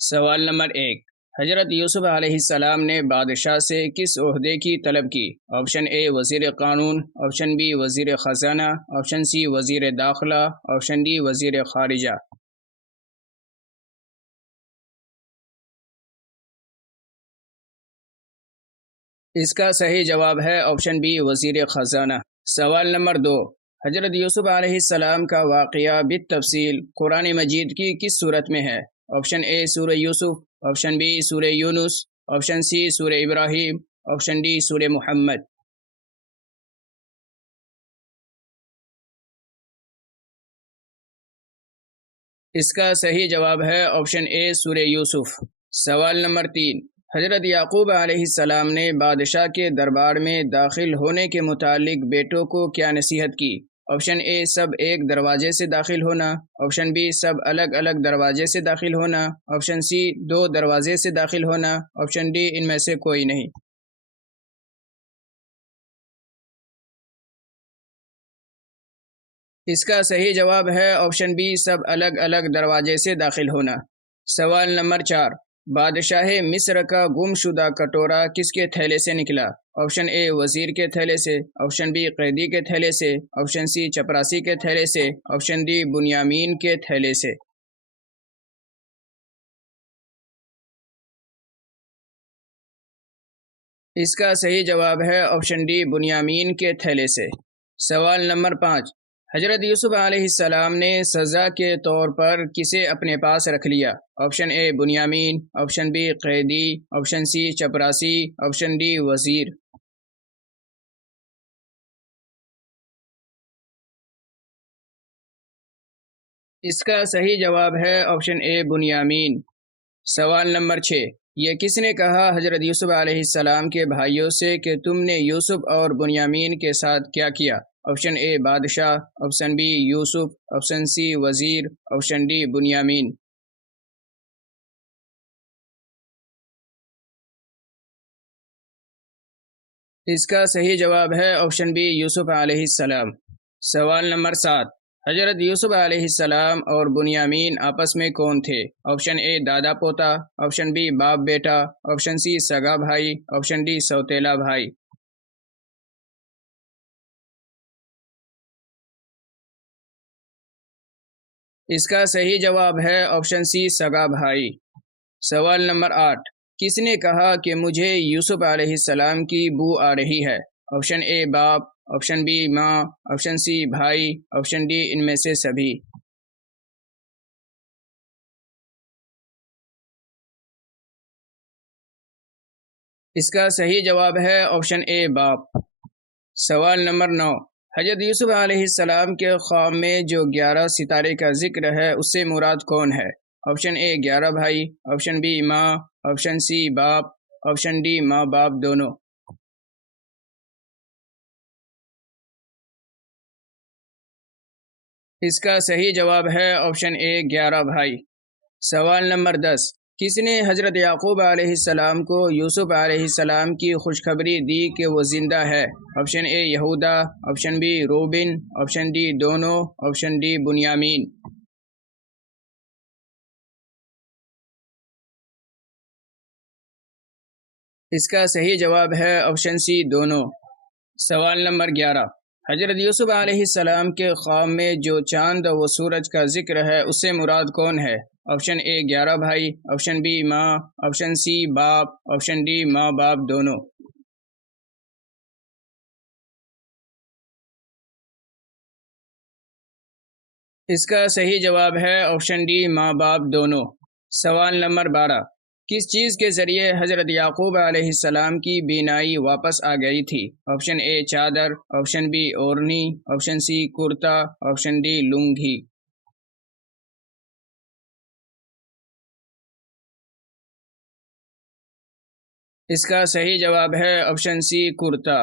سوال نمبر 1، حضرت یوسف علیہ السلام نے بادشاہ سے کس عہدے کی طلب کی؟ آپشن اے وزیر قانون، آپشن بی وزیر خزانہ، آپشن سی وزیر داخلہ، آپشن ڈی وزیر خارجہ۔ اس کا صحیح جواب ہے آپشن بی وزیر خزانہ۔ سوال نمبر 2، حضرت یوسف علیہ السلام کا واقعہ بالتفصیل قرآن مجید کی کس صورت میں ہے؟ آپشن اے سورہ یوسف، آپشن بی سورہ یونس، آپشن سی سورہ ابراہیم، آپشن ڈی سورہ محمد۔ اس کا صحیح جواب ہے آپشن اے سورہ یوسف۔ سوال نمبر 3، حضرت یعقوب علیہ السلام نے بادشاہ کے دربار میں داخل ہونے کے متعلق بیٹوں کو کیا نصیحت کی؟ آپشن اے سب ایک دروازے سے داخل ہونا، آپشن بی سب الگ الگ دروازے سے داخل ہونا، آپشن سی 2 دروازے سے داخل ہونا، آپشن ڈی ان میں سے کوئی نہیں۔ اس کا صحیح جواب ہے آپشن بی سب الگ الگ دروازے سے داخل ہونا۔ سوال نمبر 4، بادشاہ مصر کا گم شدہ کٹورا کس کے تھیلے سے نکلا؟ آپشن اے وزیر کے تھیلے سے، آپشن بی قیدی کے تھیلے سے، آپشن سی چپراسی کے تھیلے سے، آپشن ڈی بنیامین کے تھیلے سے۔ اس کا صحیح جواب ہے آپشن ڈی بنیامین کے تھیلے سے۔ سوال نمبر 5، حضرت یوسف علیہ السلام نے سزا کے طور پر کسے اپنے پاس رکھ لیا؟ آپشن اے بنیامین، آپشن بی قیدی، آپشن سی چپراسی، آپشن ڈی وزیر۔ اس کا صحیح جواب ہے آپشن اے بنیامین۔ سوال نمبر 6، یہ کس نے کہا حضرت یوسف علیہ السلام کے بھائیوں سے کہ تم نے یوسف اور بنیامین کے ساتھ کیا کیا؟ آپشن اے بادشاہ، آپشن بی یوسف، آپشن سی وزیر، آپشن ڈی بنیامین۔ اس کا صحیح جواب ہے آپشن بی یوسف علیہ السلام۔ سوال نمبر 7، حضرت یوسف علیہ السلام اور بنیامین آپس میں کون تھے؟ آپشن اے دادا پوتا، آپشن بی باپ بیٹا، آپشن سی سگا بھائی، آپشن ڈی سوتیلا بھائی۔ اس کا صحیح جواب ہے آپشن سی سگا بھائی۔ سوال نمبر 8، کس نے کہا کہ مجھے یوسف علیہ السلام کی بو آ رہی ہے؟ آپشن اے باپ، آپشن بی ماں، آپشن سی بھائی، آپشن ڈی ان میں سے سبھی۔ اس کا صحیح جواب ہے آپشن اے باپ۔ سوال نمبر 9، حضرت یوسف علیہ السلام کے خواب میں جو 11 ستارے کا ذکر ہے اس سے مراد کون ہے؟ آپشن اے 11 بھائی، آپشن بی ماں، آپشن سی باپ، آپشن ڈی ماں باپ دونوں۔ اس کا صحیح جواب ہے آپشن اے 11 بھائی۔ سوال نمبر 10، کس نے حضرت یعقوب علیہ السلام کو یوسف علیہ السلام کی خوشخبری دی کہ وہ زندہ ہے؟ آپشن اے یہودا، آپشن بی روبن، آپشن ڈی دونوں، آپشن ڈی بنیامین۔ اس کا صحیح جواب ہے آپشن سی دونوں۔ سوال نمبر 11، حضرت یوسف علیہ السلام کے خواب میں جو چاند و سورج کا ذکر ہے اس سے مراد کون ہے؟ آپشن اے 11 بھائی، آپشن بی ماں، آپشن سی باپ، آپشن ڈی ماں باپ دونوں۔ اس کا صحیح جواب ہے آپشن ڈی ماں باپ دونوں۔ سوال نمبر 12، کس چیز کے ذریعے حضرت یعقوب علیہ السلام کی بینائی واپس آ گئی تھی؟ آپشن اے چادر، آپشن بی اورنی، آپشن سی کرتا، آپشن ڈی لنگھی۔ اس کا صحیح جواب ہے آپشن سی کرتا۔